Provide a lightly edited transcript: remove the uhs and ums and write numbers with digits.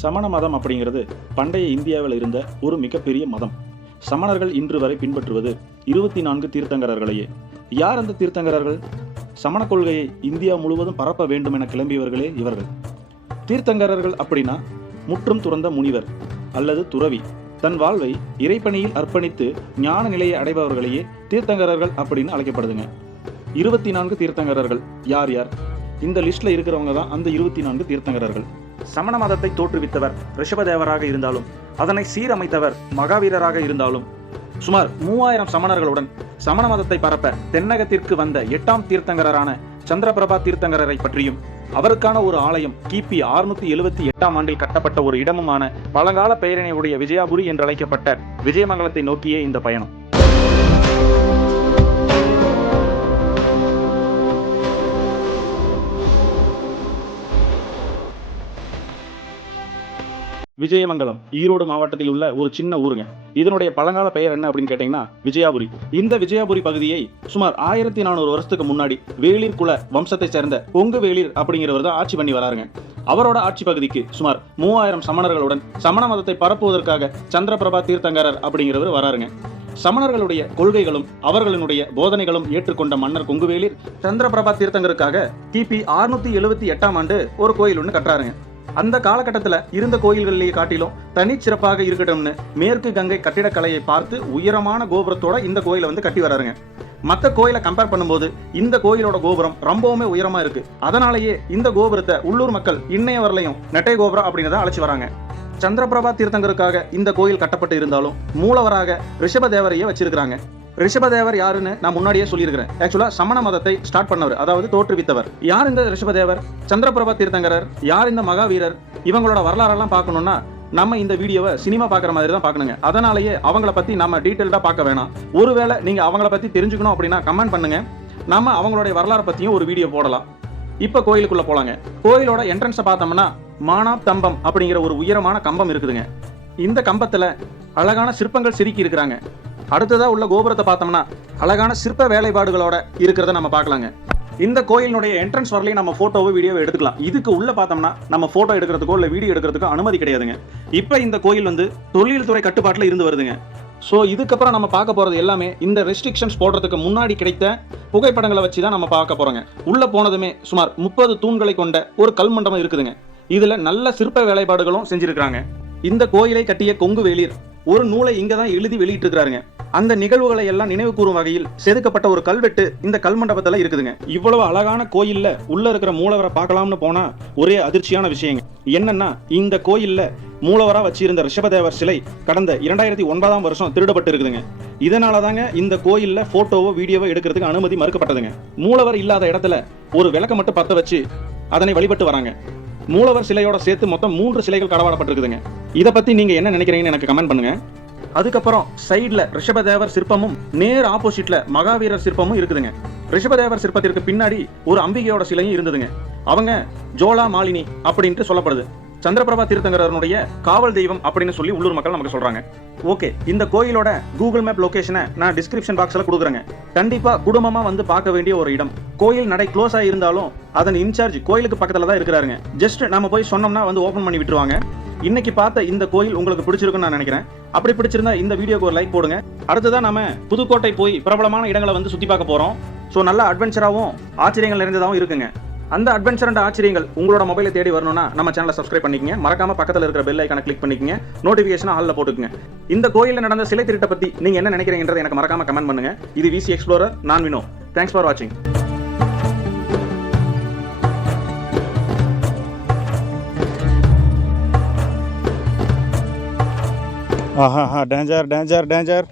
சமண மதம் அப்படிங்கிறது பண்டைய இந்தியாவில் இருந்த ஒரு மிகப்பெரிய மதம். சமணர்கள் இன்று வரை பின்பற்றுவது 24 தீர்த்தங்கரர்களையே. யார் அந்த தீர்த்தங்கரர்கள்? சமண கொள்கையை இந்தியா முழுவதும் பரப்ப வேண்டும் என கிளம்பியவர்களே இவர்கள். தீர்த்தங்கரர்கள் அப்படின்னா முற்றும் துறந்த முனிவர் அல்லது துறவி, தன் வாழ்வை இறைப்பணியில் அர்ப்பணித்து ஞான நிலையை அடைபவர்களையே தீர்த்தங்கரர்கள் அப்படின்னு அழைக்கப்படுதுங்க. 24 தீர்த்தங்கரர்கள் யார் யார்? இந்த லிஸ்ட்ல இருக்கிறவங்க தான் அந்த 24 தீர்த்தங்கரர்கள். சமண மதத்தை தோற்றுவித்தவர் ரிஷபதேவராக இருந்தாலும், அதனை சீரமைத்தவர் மகாவீரராக இருந்தாலும், சுமார் 3000 சமணர்களுடன் சமண மதத்தை பரப்ப தென்னகத்திற்கு வந்த 8ஆம் தீர்த்தங்கரரான சந்திரபிரபா தீர்த்தங்கரரை பற்றியும், அவருக்கான ஒரு ஆலயம் கிபி 678ஆம் ஆண்டில் கட்டப்பட்ட ஒரு இடமுமான பழங்கால பெயரினையுடைய விஜயாபுரி என்று அழைக்கப்பட்ட விஜயமங்கலத்தை நோக்கியே இந்த பயணம். விஜயமங்கலம் ஈரோடு மாவட்டத்தில் உள்ள ஒரு சின்ன ஊருங்க. இதனுடைய பழங்கால பெயர் என்ன அப்படின்னு கேட்டீங்கன்னா விஜயாபுரி. இந்த விஜயாபுரி பகுதியை சுமார் 1400 வருஷத்துக்கு முன்னாடி வேளிர் குல வம்சத்தை சேர்ந்த கொங்கு வேளிர் அப்படிங்கிறவர் தான் ஆட்சி பண்ணி வராருங்க. அவரோட ஆட்சி பகுதிக்கு சுமார் 3000 சமணர்களுடன் சமண மதத்தை பரப்புவதற்காக சந்திரபிரபா தீர்த்தங்கரர் அப்படிங்கிறவர் வராருங்க. சமணர்களுடைய கொள்கைகளும் அவர்களுடைய போதனைகளும் ஏற்றுக்கொண்ட மன்னர் கொங்குவேளிர் சந்திரபிரபா தீர்த்தங்கருக்காக கிபி 678ஆம் ஆண்டு ஒரு கோயில் ஒன்று கட்டுறாருங்க. அந்த காலகட்டத்தில் இருந்த கோயில்களிலேயே காட்டிலும் தனிச்சிறப்பாக இருக்கட்டும்னு மேற்கு கங்கை கட்டிடக்கலையை பார்த்து உயரமான கோபுரத்தோட இந்த கோயிலை கட்டி வராருங்க. மற்ற கோயிலை கம்பேர் பண்ணும்போது இந்த கோயிலோட கோபுரம் ரொம்பவுமே உயரமா இருக்கு. அதனாலேயே இந்த கோபுரத்தை உள்ளூர் மக்கள் இன்னைய வரலையும் நெட்டை கோபுரம் அப்படின்னு தான் அழைச்சி வராங்க. சந்திரபிரபா தீர்த்தங்கருக்காக இந்த கோயில் கட்டப்பட்டு இருந்தாலும் மூலவராக ரிஷபதேவரையே வச்சிருக்கிறாங்க. ரிஷபதேவர் யாருன்னு நான் முன்னாடியே சொல்லியிருக்கிறேன். ஆக்சுவலா சமண மதத்தை ஸ்டார்ட் பண்ணவர், அதாவது தோற்றுவித்தவர். யார் இந்த ரிஷபதேவர்? சந்திரபிரபா தீர்த்தங்கரர் யார்? இந்த மகாவீரர்? இவங்களோட வரலாறெல்லாம் பார்க்கணும்னா நம்ம இந்த வீடியோவை சினிமா பார்க்குற மாதிரி தான் பார்க்கணுங்க. அதனாலேயே அவங்கள பத்தி நம்ம டீட்டெயில்டா பார்க்க வேணாம். ஒருவேளை நீங்க அவங்கள பத்தி தெரிஞ்சுக்கணும் அப்படின்னா கமெண்ட் பண்ணுங்க, நம்ம அவங்களுடைய வரலாறு பத்தியும் ஒரு வீடியோ போடலாம். இப்ப கோயிலுக்குள்ள போலாங்க. கோயிலோட என்ட்ரன்ஸை பார்த்தோம்னா மானாப் தம்பம் அப்படிங்கிற ஒரு உயரமான கம்பம் இருக்குதுங்க. இந்த கம்பத்துல அழகான சிற்பங்கள் செதுக்கி இருக்கிறாங்க. அடுத்ததா உள்ள கோபுரத்தை பார்த்தோம்னா அழகான சிற்ப வேலைப்பாடுகளோட இருக்கிறத நம்ம பார்க்கலாங்க. இந்த கோயிலினுடைய என்ட்ரன்ஸ் வரலையும் நம்ம போட்டோவோ வீடியோவை எடுத்துக்கலாம். இதுக்கு உள்ள பார்த்தோம்னா நம்ம போட்டோ எடுக்கிறதுக்கோ இல்லை வீடியோ எடுக்கிறதுக்கோ அனுமதி கிடையாதுங்க. இப்போ இந்த கோயில் தொழில்துறை கட்டுப்பாட்டில் இருந்து வருதுங்க. ஸோ இதுக்கப்புறம் நம்ம பார்க்க போகிறது எல்லாமே இந்த ரெஸ்ட்ரிக்ஷன்ஸ் போடுறதுக்கு முன்னாடி கிடைத்த புகைப்படங்களை வச்சு தான் நம்ம பார்க்க போகிறோங்க. உள்ளே போனதுமே சுமார் 30 தூண்களை கொண்ட ஒரு கல் மண்டபம் இருக்குதுங்க. இதில் நல்ல சிற்ப வேலைப்பாடுகளும் செஞ்சுருக்கிறாங்க. இந்த கோயிலை கட்டிய கொங்கு வேளிர் ஒரு நூலை இங்கே தான் எழுதி வெளியிட்டு இருக்கிறாருங்க. அந்த நிகழ்வுகளை எல்லாம் நினைவு கூறும் வகையில் செதுக்கப்பட்ட ஒரு கல்வெட்டு இந்த கல் மண்டபத்தில் இருக்குதுங்க. இவ்வளவு அழகான கோயில்ல உள்ள இருக்கிற மூலவரை பார்க்கலாம்னு போனா ஒரே அதிர்ச்சியான விஷயங்க என்னன்னா, இந்த கோயில்ல மூலவரா வச்சிருந்த ரிஷபதேவர் சிலை கடந்த 2009ஆம் வருஷம் திருடப்பட்டு இருக்குதுங்க. இதனால தாங்க இந்த கோயில்ல போட்டோவோ வீடியோவோ எடுக்கிறதுக்கு அனுமதி மறுக்கப்பட்டதுங்க. மூலவர் இல்லாத இடத்துல ஒரு விளக்க மட்டும் பத்த வச்சு அதனை வழிபட்டு வராங்க. மூலவர் சிலையோட சேர்த்து மொத்தம் 3 சிலைகள் கடவாடப்பட்டிருக்குதுங்க. இதை பத்தி நீங்க என்ன நினைக்கிறீங்கன்னு எனக்கு கமெண்ட் பண்ணுங்க. அதுக்கப்புறம் சைட்ல ரிஷபதேவர் சிற்பமும் நேர் ஆப்போசிட்ல மகாவீரர் சிற்பமும் இருக்குதுங்க. ரிஷபதேவர் சிற்பத்திற்கு பின்னாடி ஒரு அம்பிகையோட சிலையும் இருந்ததுங்க. அவங்க ஜோலா மாலினி அப்படின்ட்டு சொல்லப்படுது. சந்திரபிரபா தீர்த்தங்கரனுடைய காவல் தெய்வம் அப்படின்னு சொல்லி உள்ளூர் மக்கள் நமக்கு சொல்றாங்க. ஓகே, இந்த கோயிலோட கூகுள் மேப் லொகேஷனை நான் டிஸ்கிரிப்ஷன் பாக்ஸ்ல கொடுக்குறேங்க. கண்டிப்பா குடும்பமா பார்க்க வேண்டிய ஒரு இடம். கோயில் நடை க்ளோஸ் ஆகியிருந்தாலும் அதன் இன்சார்ஜ் கோயிலுக்கு பக்கத்துல தான் இருக்கிறாருங்க. ஜஸ்ட் நம்ம போய் சொன்னோம்னா ஓபன் பண்ணி விட்டுருவாங்க. இன்னைக்கு பார்த்த இந்த கோயில் உங்களுக்கு பிடிச்சிருக்குன்னு நான் நினைக்கிறேன். அப்படி பிடிச்சிருந்தா இந்த வீடியோக்கு ஒரு லைக் போடுங்க. அடுத்ததான் நம்ம புதுக்கோட்டை போய் பிரபலமான இடங்களை சுத்தி பார்க்க போறோம். ஸோ நல்ல அட்வென்ச்சராகவும் ஆச்சரியங்கள் நிறைந்ததாகவும் இருக்குங்க. அந்த அட்வென்ச்சர் அண்ட் ஆச்சரியங்கள் உங்களோட மொபைலை தேடி வரணும்னா நம்ம சேனலை சப்ஸ்கிரைப் பண்ணிக்கங்க. மறக்காம பக்கத்தில் இருக்கிற பெல் ஐக்கானை கிளிக் பண்ணிக்கங்க. நோட்டிஃபிகேஷன் ஆல்ல போட்டுக்கங்க. இந்த கோயிலில் நடந்த சிலை திருட்டை பத்தி நீங்க என்ன நினைக்கிறீங்கன்றதை எனக்கு மறக்காம கமெண்ட் பண்ணுங்க. இது விசி எக்ஸ்ப்ளோரர், நான் வினோ. தேங்க்ஸ் ஃபார் வாட்சிங். Danger danger danger.